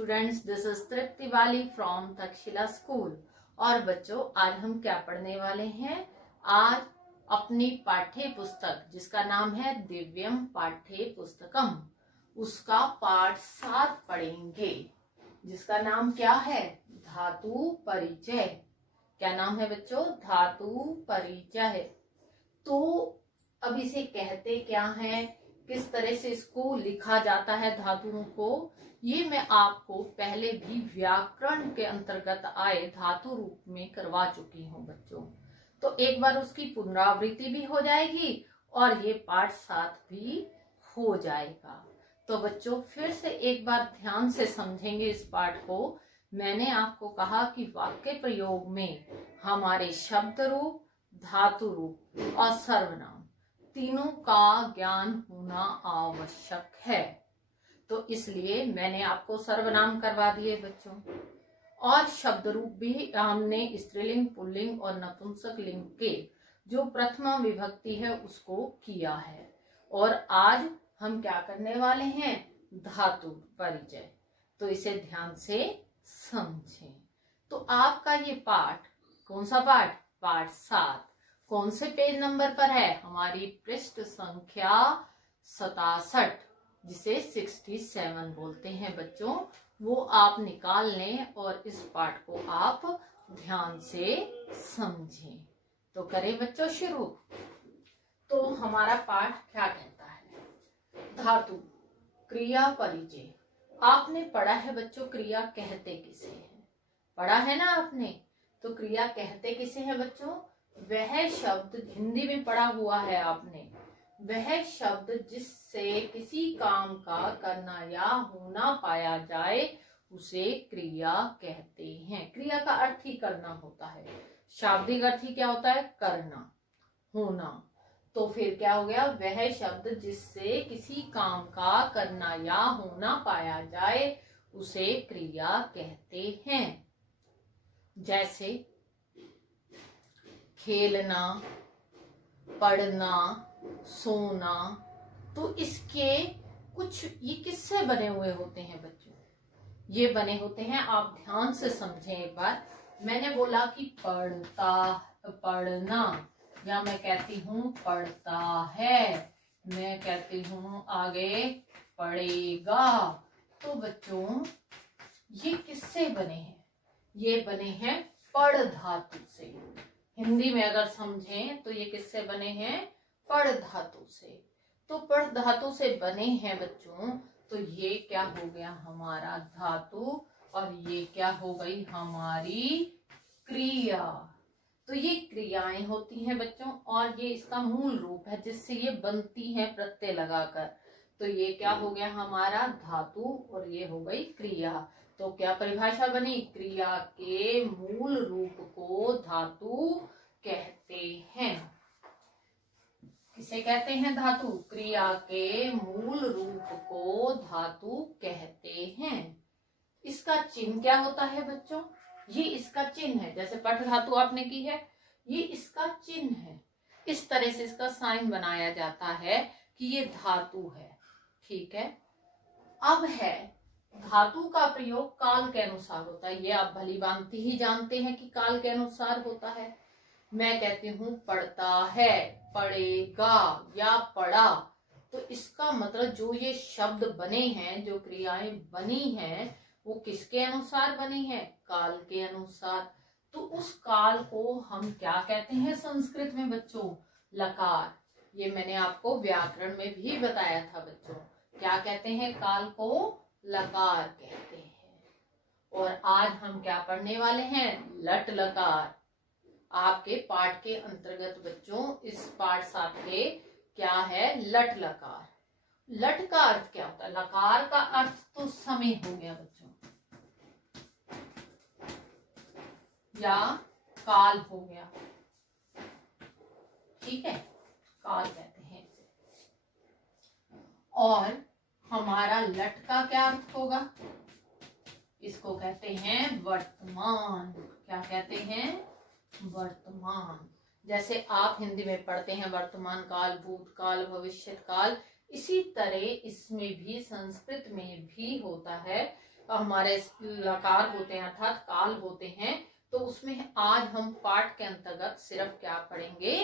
Students, this is तृप्ति वाली from Takshashila school. और बच्चों, आज हम क्या पढ़ने वाले हैं? आज अपनी पाठ्य पुस्तक जिसका नाम है दिव्यम पाठ्य पुस्तकम, उसका पाठ 7 पढ़ेंगे, जिसका नाम क्या है? धातु परिचय। क्या नाम है बच्चों? धातु परिचय। तो अब इसे कहते क्या है, किस तरह से इसको लिखा जाता है धातुओं को, ये मैं आपको पहले भी व्याकरण के अंतर्गत आए धातु रूप में करवा चुकी हूँ बच्चों। तो एक बार उसकी पुनरावृत्ति भी हो जाएगी और ये पाठ 7 भी हो जाएगा। तो बच्चों फिर से एक बार ध्यान से समझेंगे इस पाठ को। मैंने आपको कहा कि वाक्य प्रयोग में हमारे शब्द रूप, धातु रूप और सर्वनाम तीनों का ज्ञान होना आवश्यक है। तो इसलिए मैंने आपको सर्वनाम करवा दिए बच्चों, और शब्द रूप भी हमने स्त्रीलिंग, पुल्लिंग और नपुंसक लिंग के जो प्रथमा विभक्ति है उसको किया है। और आज हम क्या करने वाले हैं? धातु परिचय। तो इसे ध्यान से समझें। तो आपका ये पाठ कौन सा पाठ? पाठ 7 कौन से पेज नंबर पर है? हमारी पृष्ठ संख्या 67, जिसे 67 बोलते हैं बच्चों। वो आप निकाल लें और इस पाठ को आप ध्यान से समझें। तो करें बच्चों शुरू। तो हमारा पाठ क्या कहता है? धातु क्रिया परिचय। आपने पढ़ा है बच्चों, क्रिया कहते किसे हैं? पढ़ा है ना आपने? तो क्रिया कहते किसे हैं बच्चों? वह शब्द, हिंदी में पढ़ा हुआ है आपने, वह शब्द जिससे किसी काम का करना या होना पाया जाए उसे क्रिया कहते हैं। क्रिया का अर्थ ही करना होता है। शाब्दिक अर्थ ही क्या होता है? करना, होना। तो फिर क्या हो गया? वह शब्द जिससे किसी काम का करना या होना पाया जाए उसे क्रिया कहते हैं। जैसे खेलना, पढ़ना, सोना। तो इसके कुछ ये किससे बने हुए होते हैं बच्चों? ये बने होते हैं, आप ध्यान से समझें एक बार। मैंने बोला कि पढ़ना, या मैं कहती हूँ पढ़ता है, मैं कहती हूँ आगे पढ़ेगा। तो बच्चों ये किससे बने हैं? ये बने हैं पढ़ धातु से। हिंदी में अगर समझें तो ये किससे बने हैं? पढ़ धातु से। तो पढ़ धातु से बने हैं बच्चों। तो ये क्या हो गया? हमारा धातु। और ये क्या हो गई? हमारी क्रिया। तो ये क्रियाएं होती हैं बच्चों, और ये इसका मूल रूप है जिससे ये बनती है प्रत्यय लगाकर। तो ये क्या हो गया? हमारा धातु, और ये हो गई क्रिया। तो क्या परिभाषा बनी? क्रिया के मूल रूप को धातु कहते हैं। किसे कहते हैं? धातु। क्रिया के मूल रूप को धातु कहते हैं। इसका चिन्ह क्या होता है बच्चों? ये इसका चिन्ह है। जैसे पठ धातु आपने की है, ये इसका चिन्ह है। इस तरह से इसका साइन बनाया जाता है कि ये धातु है। ठीक है। अब है धातु का प्रयोग काल के अनुसार होता है। ये आप भली भांति ही जानते हैं कि काल के अनुसार होता है। मैं कहती हूँ पढ़ता है, पढ़ेगा या पढ़ा। तो इसका मतलब जो ये शब्द बने हैं, जो क्रियाएं बनी हैं, वो किसके अनुसार बनी है? काल के अनुसार। तो उस काल को हम क्या कहते हैं संस्कृत में बच्चों? लकार। ये मैंने आपको व्याकरण में भी बताया था बच्चों। क्या कहते हैं काल को? लकार कहते हैं। और आज हम क्या पढ़ने वाले हैं? लट लकार। आपके पाठ के अंतर्गत बच्चों इस पाठ 7 के क्या है? लट लकार। लट का अर्थ क्या होता है? लकार का अर्थ तो समय हो गया बच्चों, या काल हो गया। ठीक है, काल कहते हैं इसे। और हमारा लट का क्या अर्थ होगा? इसको कहते हैं वर्तमान। क्या कहते हैं? वर्तमान। जैसे आप हिंदी में पढ़ते हैं वर्तमान काल, भूतकाल, भविष्य काल, इसी तरह इसमें भी, संस्कृत में भी होता है हमारे लकार होते हैं अर्थात काल होते हैं, तो उसमें आज हम पाठ के अंतर्गत सिर्फ क्या पढ़ेंगे,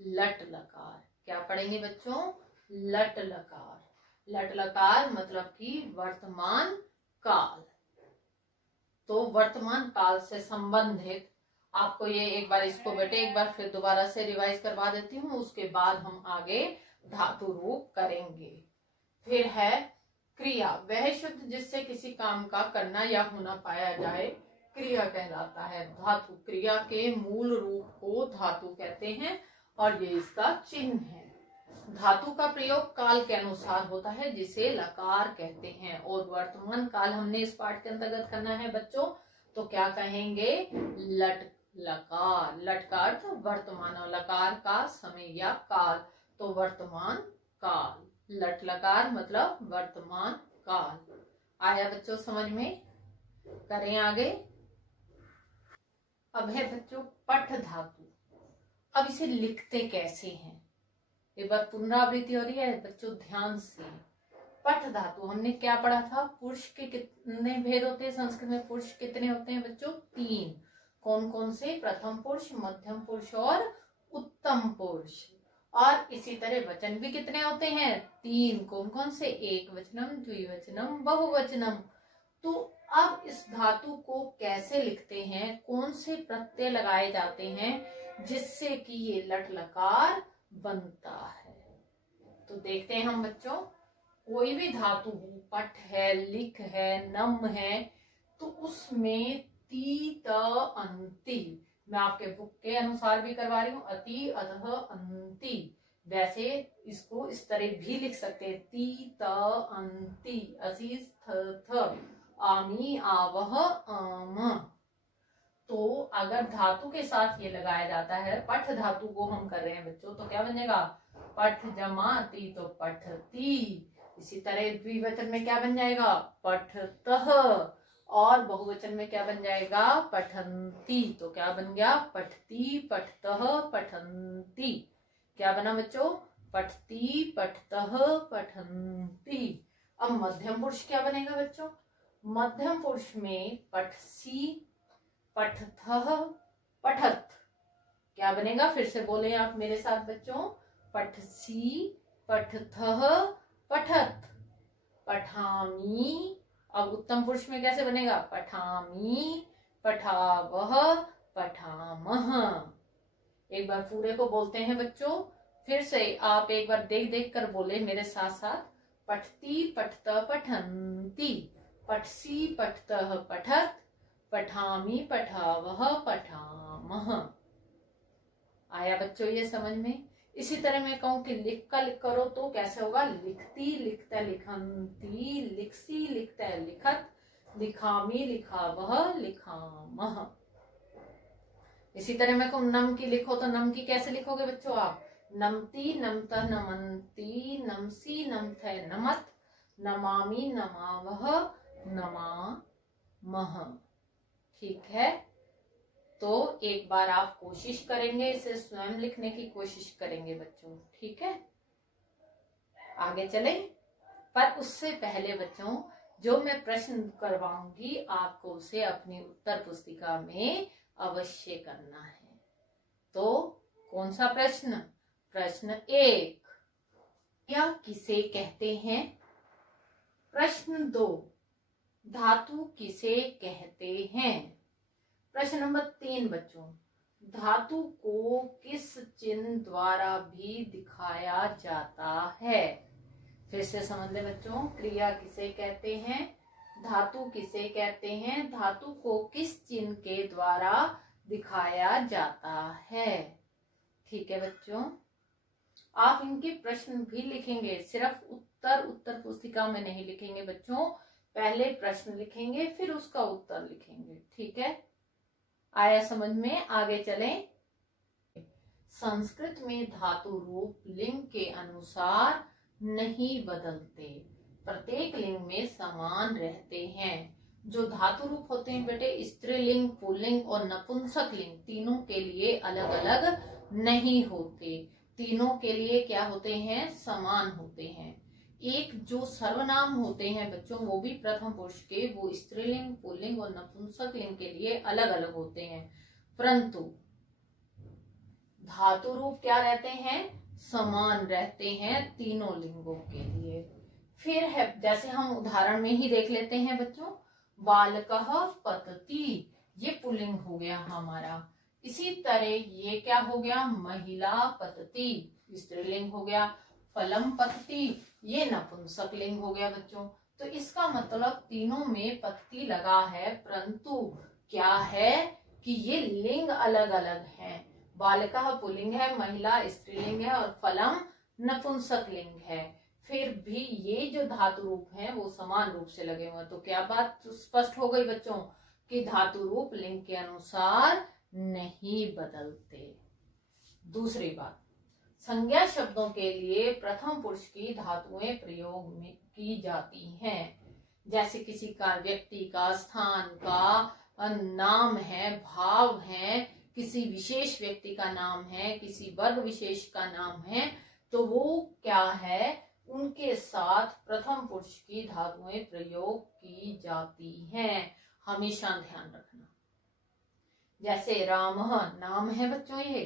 लट लकार। क्या पढ़ेंगे बच्चों, लट लकार। लट लकार मतलब कि वर्तमान काल। तो वर्तमान काल से संबंधित आपको ये एक बार इसको बेटे एक बार फिर दोबारा से रिवाइज करवा देती हूँ, उसके बाद हम आगे धातु रूप करेंगे। फिर है क्रिया, वह शब्द जिससे किसी काम का करना या होना पाया जाए क्रिया कहलाता है। धातु, क्रिया के मूल रूप को धातु कहते हैं और ये इसका चिन्ह है। धातु का प्रयोग काल के अनुसार होता है जिसे लकार कहते हैं। और वर्तमान काल हमने इस पाठ के अंतर्गत करना है बच्चों, तो क्या कहेंगे, लट लकार। लट का अर्थ वर्तमान और लकार का समय या काल, तो वर्तमान काल। लट लकार मतलब वर्तमान काल। आया बच्चों समझ में, करें आगे। अब है बच्चों पठ धातु। अब इसे लिखते कैसे हैं, एक बार पुनरावृत्ति हो रही है बच्चों, ध्यान से। पठ धातु हमने क्या पढ़ा था, पुरुष के कितने भेद होते हैं संस्कृत में, पुरुष कितने होते हैं बच्चों, 3। कौन कौन से, प्रथम पुरुष, मध्यम पुरुष और उत्तम पुरुष। और इसी तरह वचन भी कितने होते हैं, 3। कौन कौन से, एक वचनम, द्विवचनम, बहुवचनम। तो अब इस धातु को कैसे लिखते हैं, कौन से प्रत्यय लगाए जाते हैं जिससे कि ये लट लकार बनता है, तो देखते हैं हम बच्चों। कोई भी धातु हो, पठ है, लिख है, नम है, तो उसमें ती त अंति, मैं आपके बुक के अनुसार भी करवा रही हूँ, अति अधः अंति, वैसे इसको इस तरह भी लिख सकते हैं, ती त अंति, असी थ, आमी आवह आम। तो अगर धातु के साथ ये लगाया जाता है, पठ धातु को हम कर रहे हैं बच्चों, तो क्या बनेगा, पठ जमाती, तो पठती। इसी तरह द्विवचन में क्या बन जाएगा, पठतः, और बहुवचन में क्या बन जाएगा, पठंती, तो क्या बन गया, पठती, पठतः, पठंती। क्या बना बच्चों, पठती, पठतः, पठंती। अब मध्यम पुरुष क्या बनेगा बच्चों, मध्यम पुरुष में पठसी, पठथः, पठत। क्या बनेगा, फिर से बोले आप मेरे साथ बच्चों, पठसी, पठथः, पठत, पठामी। अब उत्तम पुरुष में कैसे बनेगा, पठामी, पठावह, पठामह। एक बार पूरे को बोलते हैं बच्चों, फिर से आप एक बार देख देख कर बोले मेरे साथ साथ, पठती, पठत, पठंती, पठसी, पठतः, पठत, पठामी, पठावह, पठामह। आया बच्चों ये समझ में। इसी तरह मैं कहूं कि लिख का लिख करो तो कैसे होगा, लिखती, लिखता, लिखंती, लिखसी, लिखता, लिखत, लिखामी, लिखावह, लिखामह। इसी तरह मैं कहूं नम की लिखो तो नम की कैसे लिखोगे बच्चों आप, नमती, नमत, नमंती, नमसी, नमथ, नमत, नमामि, नमावह, नमामह। ठीक है, तो एक बार आप कोशिश करेंगे, इसे स्वयं लिखने की कोशिश करेंगे बच्चों, ठीक है। आगे चलें, पर उससे पहले बच्चों जो मैं प्रश्न करवाऊंगी आपको उसे अपनी उत्तर पुस्तिका में अवश्य करना है। तो कौन सा प्रश्न, प्रश्न 1, क्या किसे कहते हैं। प्रश्न 2, धातु किसे कहते हैं। प्रश्न नंबर 3 बच्चों, धातु को किस चिन्ह द्वारा भी दिखाया जाता है। फिर से समझ ले बच्चों, क्रिया किसे कहते हैं, धातु किसे कहते हैं, धातु को किस चिन्ह के द्वारा दिखाया जाता है। ठीक है बच्चों, आप इनके प्रश्न भी लिखेंगे, सिर्फ उत्तर पुस्तिका में नहीं लिखेंगे बच्चों, पहले प्रश्न लिखेंगे फिर उसका उत्तर लिखेंगे, ठीक है। आया समझ में, आगे चलें। संस्कृत में धातु रूप लिंग के अनुसार नहीं बदलते, प्रत्येक लिंग में समान रहते हैं। जो धातु रूप होते हैं बेटे, स्त्रीलिंग, पुल्लिंग और नपुंसक लिंग, तीनों के लिए अलग अलग नहीं होते, तीनों के लिए क्या होते हैं, समान होते हैं। एक जो सर्वनाम होते हैं बच्चों वो भी प्रथम पुरुष के, वो स्त्रीलिंग, पुल्लिंग और नपुंसक लिंग के लिए अलग अलग होते हैं, परंतु धातु रूप क्या रहते हैं, समान रहते हैं तीनों लिंगों के लिए। फिर है, जैसे हम उदाहरण में ही देख लेते हैं बच्चों, बालकः पतति, ये पुल्लिंग हो गया हमारा। इसी तरह ये क्या हो गया, महिला पतति, स्त्रीलिंग हो गया। फलम पतति, ये नपुंसक लिंग हो गया बच्चों। तो इसका मतलब तीनों में पतति लगा है, परंतु क्या है कि ये लिंग अलग अलग हैं। बालकः पुल्लिंग है, महिला स्त्रीलिंग है और फलम नपुंसक लिंग है। फिर भी ये जो धातु रूप हैं वो समान रूप से लगे हुए हैं। तो क्या बात स्पष्ट हो गई बच्चों कि धातु रूप लिंग के अनुसार नहीं बदलते। दूसरी बात, संज्ञा शब्दों के लिए प्रथम पुरुष की धातुएं प्रयोग में की जाती हैं। जैसे किसी का, व्यक्ति का, स्थान का नाम है, भाव है, किसी विशेष व्यक्ति का नाम है, किसी वर्ग विशेष का नाम है, तो वो क्या है, उनके साथ प्रथम पुरुष की धातुएं प्रयोग की जाती हैं। हमेशा ध्यान रखना। जैसे रामः नाम है बच्चों, ये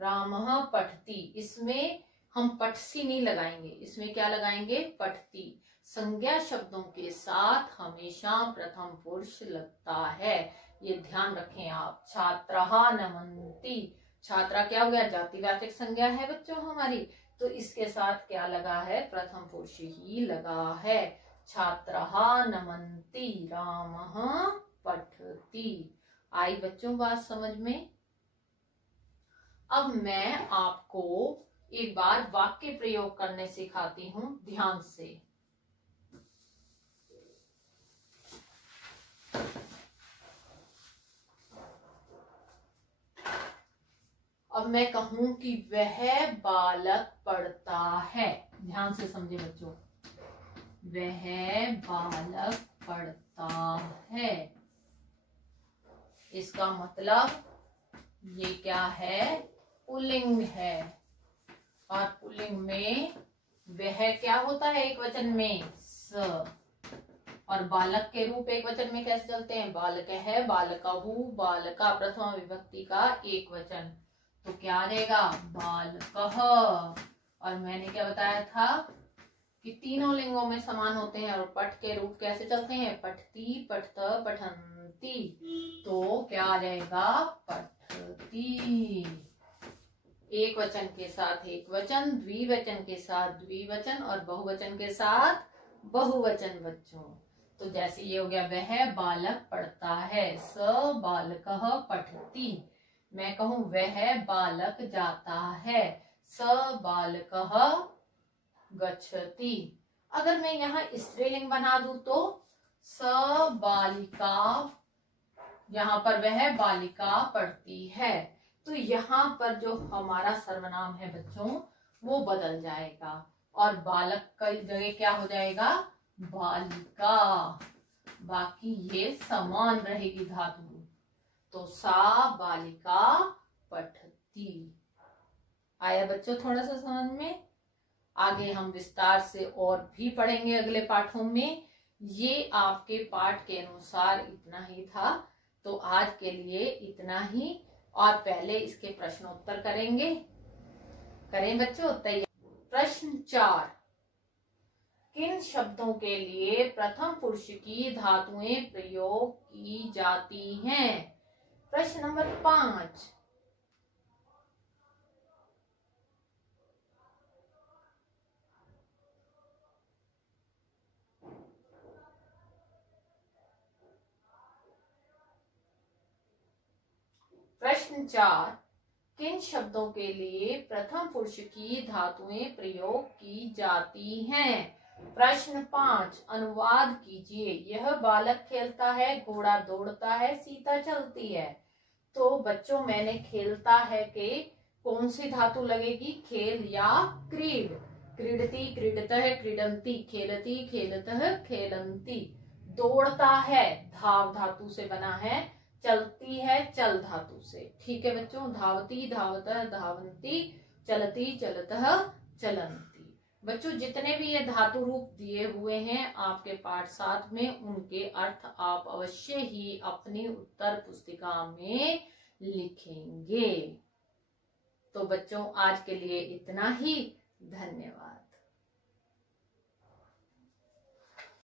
रामः पठति, इसमें हम पठसी नहीं लगाएंगे, इसमें क्या लगाएंगे, पठति। संज्ञा शब्दों के साथ हमेशा प्रथम पुरुष लगता है, ये ध्यान रखें आप। छात्रः नमन्ति, छात्रा क्या हो गया, जातिवाचक संज्ञा है बच्चों हमारी, तो इसके साथ क्या लगा है, प्रथम पुरुष ही लगा है। छात्रः नमन्ति, रामः पठति। आई बच्चों बात समझ में। अब मैं आपको एक बार वाक्य प्रयोग करने सिखाती हूं, ध्यान से। अब मैं कहूं कि वह बालक पढ़ता है, ध्यान से समझे बच्चों, वह बालक पढ़ता है, इसका मतलब ये क्या है, पुल्लिंग है। और पुल्लिंग में वह क्या होता है, एक वचन में स, और बालक के रूप एक वचन में कैसे चलते हैं, बालक है, बालकहु, बालका प्रथमा विभक्ति का एक वचन, तो क्या आ जाएगा, बालकः। और मैंने क्या बताया था कि तीनों लिंगों में समान होते हैं। और पठ के रूप कैसे चलते हैं, पठती, पठत, पठन्ति, तो क्या आ जाएगा, पठती। एक वचन के साथ एक वचन, द्विवचन के साथ द्विवचन और बहुवचन के साथ बहुवचन बच्चों। तो जैसे ये हो गया, वह बालक पढ़ता है, स बालकः पठति। मैं कहूं वह बालक जाता है, स बालकः गच्छति। अगर मैं यहाँ स्त्रीलिंग बना दूं तो स बालिका, यहाँ पर वह बालिका पढ़ती है, तो यहाँ पर जो हमारा सर्वनाम है बच्चों वो बदल जाएगा और बालक का जगह क्या हो जाएगा, बालिका। बाकी ये समान रहेगी धातु, तो सा बालिका पठती। आया बच्चों थोड़ा सा समझ में। आगे हम विस्तार से और भी पढ़ेंगे अगले पाठों में। ये आपके पाठ के अनुसार इतना ही था, तो आज के लिए इतना ही। और पहले इसके प्रश्नोत्तर करेंगे। करें बच्चों तैयार। प्रश्न 4, किन शब्दों के लिए प्रथम पुरुष की धातुएं प्रयोग की जाती हैं। प्रश्न नंबर 5, प्रश्न 4, किन शब्दों के लिए प्रथम पुरुष की धातुएं प्रयोग की जाती हैं। प्रश्न 5, अनुवाद कीजिए। यह बालक खेलता है, घोड़ा दौड़ता है, सीता चलती है। तो बच्चों मैंने खेलता है के कौन सी धातु लगेगी, खेल या क्रीड। क्रीडती, क्रीडतः, क्रीडंती, खेलती, खेलतः, खेलंती। दौड़ता है धाव धातु से बना है, चलती है चल धातु से। ठीक है बच्चों, धावती, धावतः, धावंती, चलती, चलतः, चलंती। बच्चों जितने भी ये धातु रूप दिए हुए हैं आपके पाठ 7 में, उनके अर्थ आप अवश्य ही अपनी उत्तर पुस्तिका में लिखेंगे। तो बच्चों आज के लिए इतना ही। धन्यवाद।